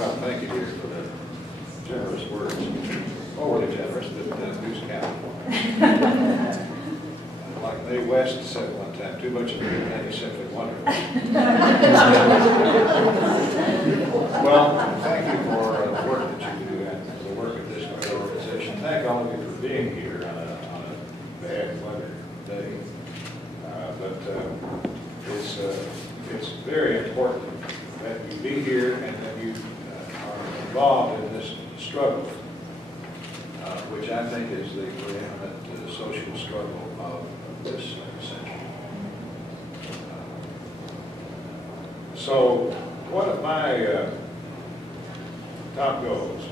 Well, thank you, dear, for the generous words. Overly generous, but news count. Like Mae West said one time, too much of anything is simply wonderful. Well, thank you for the work that you do and for the work of this great organization. Thank all of you for being here on a bad weather day. It's very important that you be here and that you are involved in this struggle, which I think is the preeminent social struggle of this century. So one of my top goals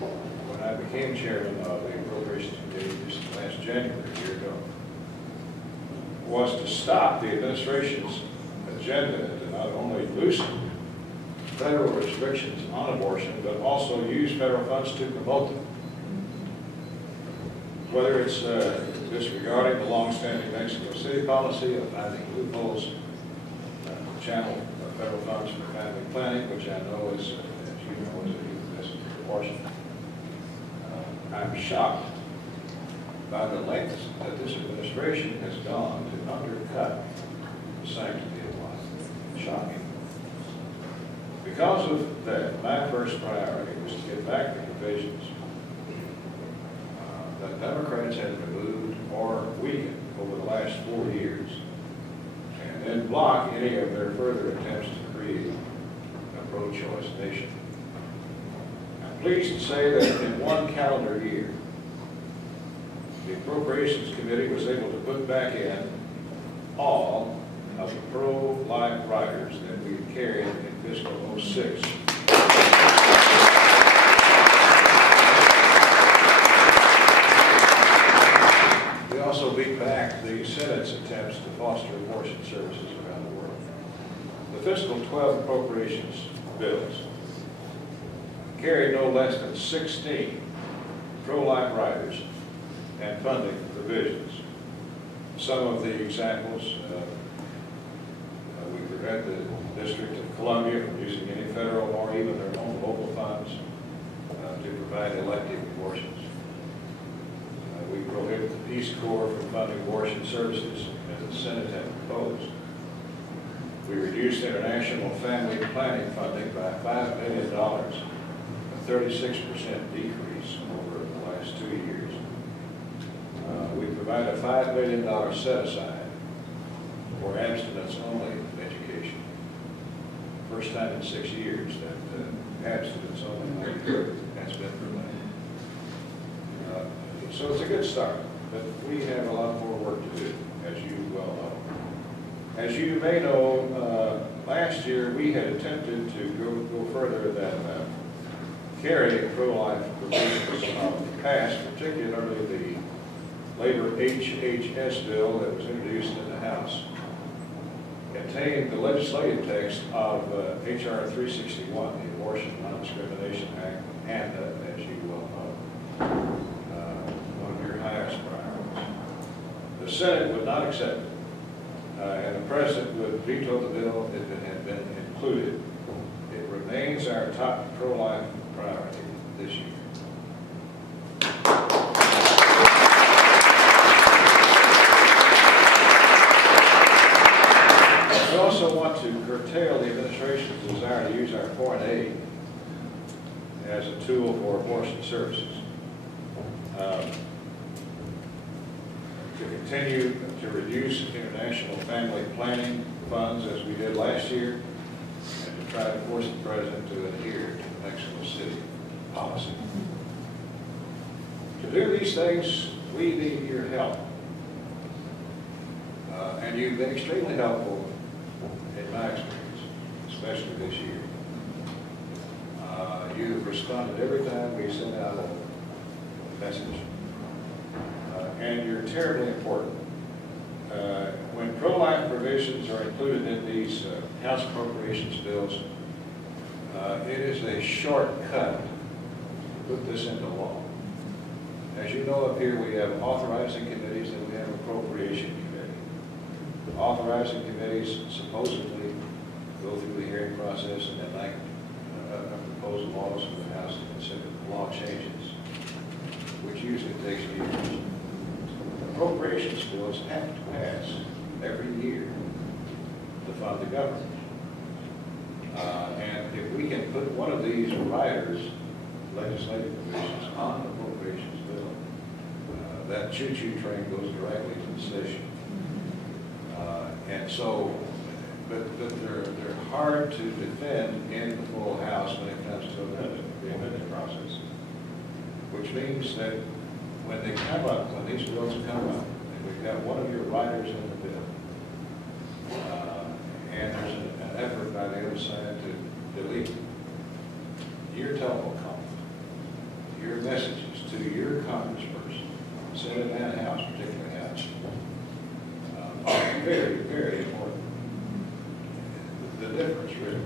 when I became chairman of the Appropriations Committee just last January, a year ago, was to stop the administration's agenda to not only loosen federal restrictions on abortion, but also use federal funds to promote them. Whether it's disregarding the long-standing Mexico City policy of finding loopholes, channel federal funds for family planning, which I know is, as you know, is a huge proportion. I'm shocked by the lengths that this administration has gone to undercut the sanctity of life. Shocking. Because of that, my first priority was to get back the provisions that Democrats had removed or weakened over the last 4 years, and then block any of their further attempts to create a pro-choice nation. I'm pleased to say that in one calendar year, the Appropriations Committee was able to put back in all of the pro-life riders that we had carried in fiscal 06. We also beat back the Senate's attempts to foster abortion services around the world. The fiscal 12 appropriations bills carried no less than 16 pro-life riders and funding provisions. Some of the examples, we prevent the District of Columbia from using any federal or even their own local funds to provide elective abortions. We prohibit the Peace Corps from funding abortion services as the Senate had proposed. We reduced international family planning funding by $5 million, a 36% decrease over the last 2 years. We provide a $5 million set-aside for abstinence-only education. First time in 6 years that abstinence-only has been provided. So it's a good start, but we have a lot more work to do, as you well know. As you may know, last year we had attempted to go further than carry pro-life provisions of the past, particularly the labor HHS bill that was introduced in the House. Contained the legislative text of H.R. 361, the Abortion Non-Discrimination Act, and, as you well know, one of your highest priorities. The Senate would not accept it, and the President would veto the bill if it had been included. It remains our top pro-life priority this year. We also want to curtail the administration's desire to use our foreign aid as a tool for abortion services. To continue to reduce international family planning funds as we did last year, and to try to force the President to adhere to the Mexico City policy. To do these things, we need your help. And you've been extremely helpful in my experience, especially this year. You've responded every time we sent out a message. And you're terribly important. When pro-life provisions are included in these House appropriations bills, it is a shortcut to put this into law. As you know, up here we have authorizing committees and we have appropriation committee. Authorizing committees supposedly go through the hearing process and then like proposed laws for the House to consider law changes, which usually takes years. Appropriations bills have to pass every year to fund the government. And if we can put one of these riders, legislative provisions, on the appropriations bill, that choo-choo train goes directly to the station. And so, but they're hard to defend in the full House when it comes to the amendment process, which means that when they come up, when these bills come up, and we've got one of your riders in the bill, and there's an effort by the other side to delete your telephone call, your messages to your congressperson, Senate and House, particularly House, are very, very important. The difference, really.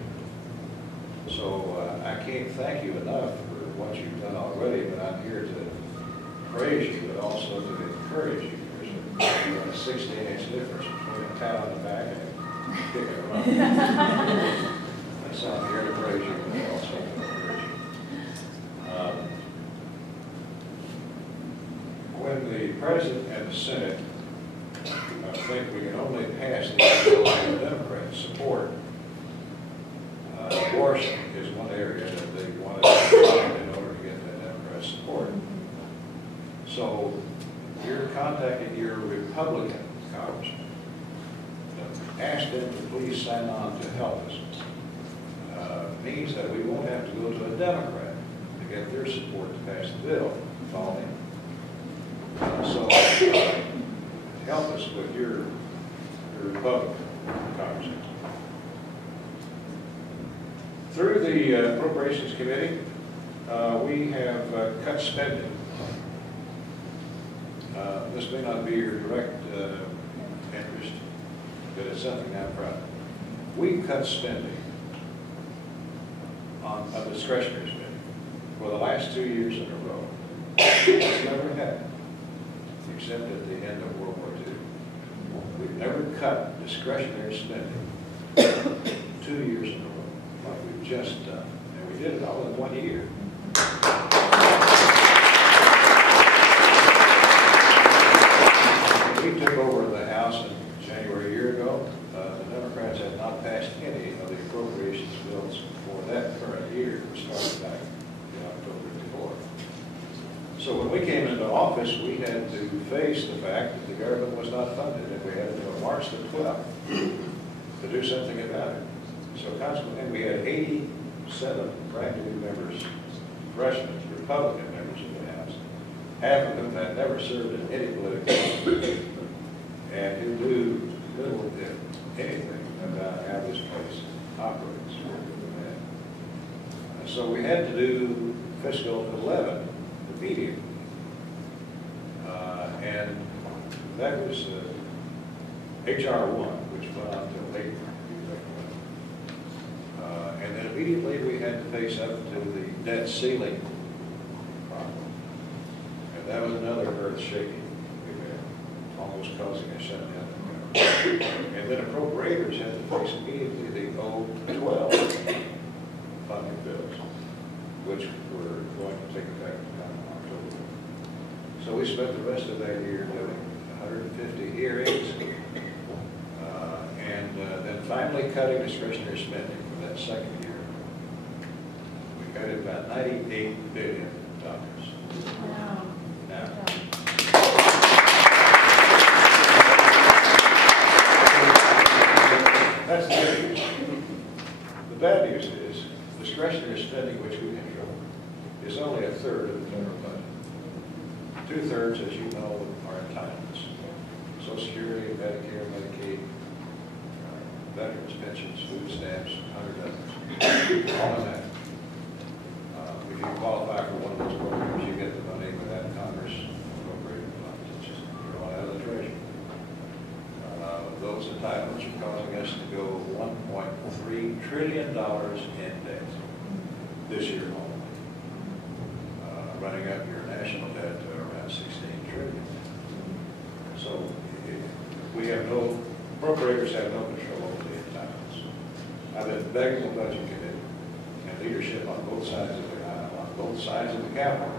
So I can't thank you enough for what you've done already, but I'm here to praise you, but also to encourage you. There's a 16-inch difference between a pat on the back and kicking around. And so I'm here to praise you, but also to encourage you. When the President and the Senate think we can only pass these bills with Democrat support, abortion is one area that they wanted to find in order to get that Democrat support. So you're contacting your Republican congressman, ask them to please sign on to help us. Means that we won't have to go to a Democrat to get their support to pass the bill. Follow me? So help us with your Republican congressman. Through the Appropriations Committee, we have cut spending. This may not be your direct interest, but it's something I'm proud of. We cut spending on discretionary spending for the last 2 years in a row. It's never happened, except at the end of World War II. We've never cut discretionary spending 2 years in a row, like we've just done. And we did it all in 1 year. When we took over the House in January a year ago, the Democrats had not passed any of the appropriations bills for that current year, which started back in October '54. So when we came into office, we had to face the fact that the government was not funded, and we had until March the 12th to do something about it. So consequently, we had 87 brand new members, freshmen, Republican members of the House, half of them had never served in any political office, and who knew little, if anything, about how this place operates. So we had to do fiscal 11 immediately, and that was H.R. 1, which went on until April. And then immediately we had to face up to the debt ceiling problem. And that was another earth-shaking event, almost causing a shutdown. And then appropriators had to face immediately the 012 funding bills, which were going to take effect in October. So we spent the rest of that year doing 150 hearings, and then finally cutting discretionary spending for that second year. We cut it about $98 billion. Wow. Now, that's the good news. The bad news is discretionary spending, which we control, is only a third of the general budget. 2/3, as you know, are entitlements. Social Security, Medicare, Medicaid, veterans, pensions, food stamps, 100 others. All of that. If you qualify for one of those programs, you get the money without Congress appropriating funds. It's just drawn out of the treasury. Those entitlements are causing us to go $1.3 trillion in debt this year only, running up your national debt to around $16 trillion. So we have no, appropriators have no control over the entitlements. I've been begging the budget committee and leadership on both sides of the aisle, on both sides of the Capitol,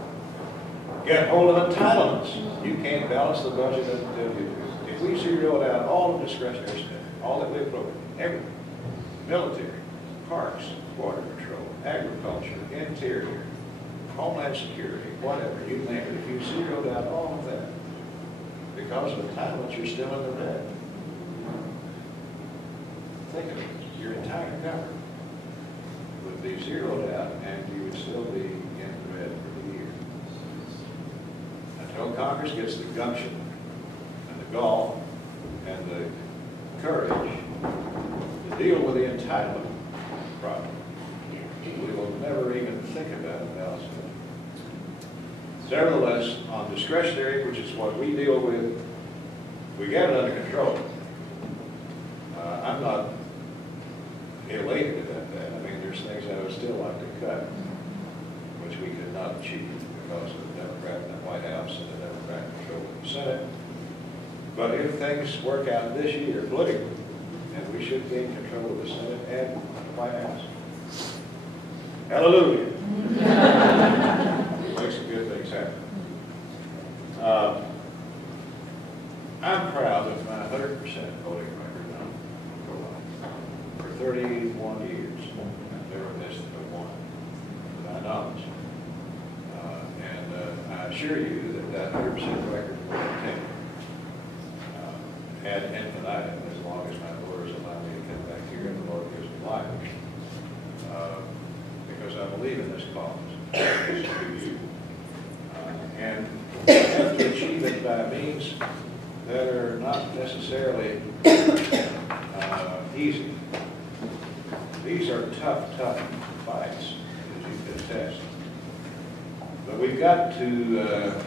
get hold of entitlements. You can't balance the budget until you do. If we zeroed out all of discretionary spending, all that we appropriate, everything, military, parks, water control, agriculture, interior, homeland security, whatever, you name it, if you zeroed out all of that, because of entitlements, you're still in the red. Think of it, your entire government would be zeroed out and you would still be in the red for the year. Until Congress gets the gumption and the gall and the courage to deal with the entitlement problem, we will never even think about a balanced budget. Nevertheless, on discretionary, which is what we deal with, we get it under control. I'm not elated about that. I mean, there's things I would still like to cut, which we could not achieve because of the Democrat in the White House and the Democrat control of the Senate. But if things work out this year politically, and we should gain control of the Senate and the White House, hallelujah. Make some good things happen. I'm proud of my 100% voting record now. For 31 years, I've never missed a one, to my knowledge. And I assure you that 100% record will continue ad infinitum as long as my voters allow me to come back here and the Lord gives me life. Because I believe in this cause, as do you. And I have to achieve it by means that are not necessarily easy. These are tough fights, as you can attest. But we've got to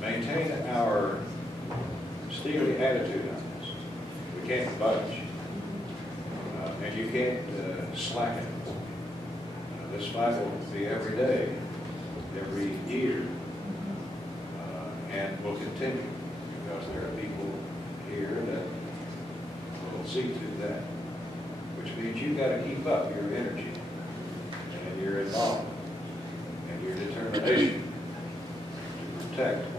maintain our steely attitude on this. We can't budge, and you can't slacken. This fight will be every day, every year, and will continue because there are people here that will see to that, which means you've got to keep up your energy and your involvement and your determination to protect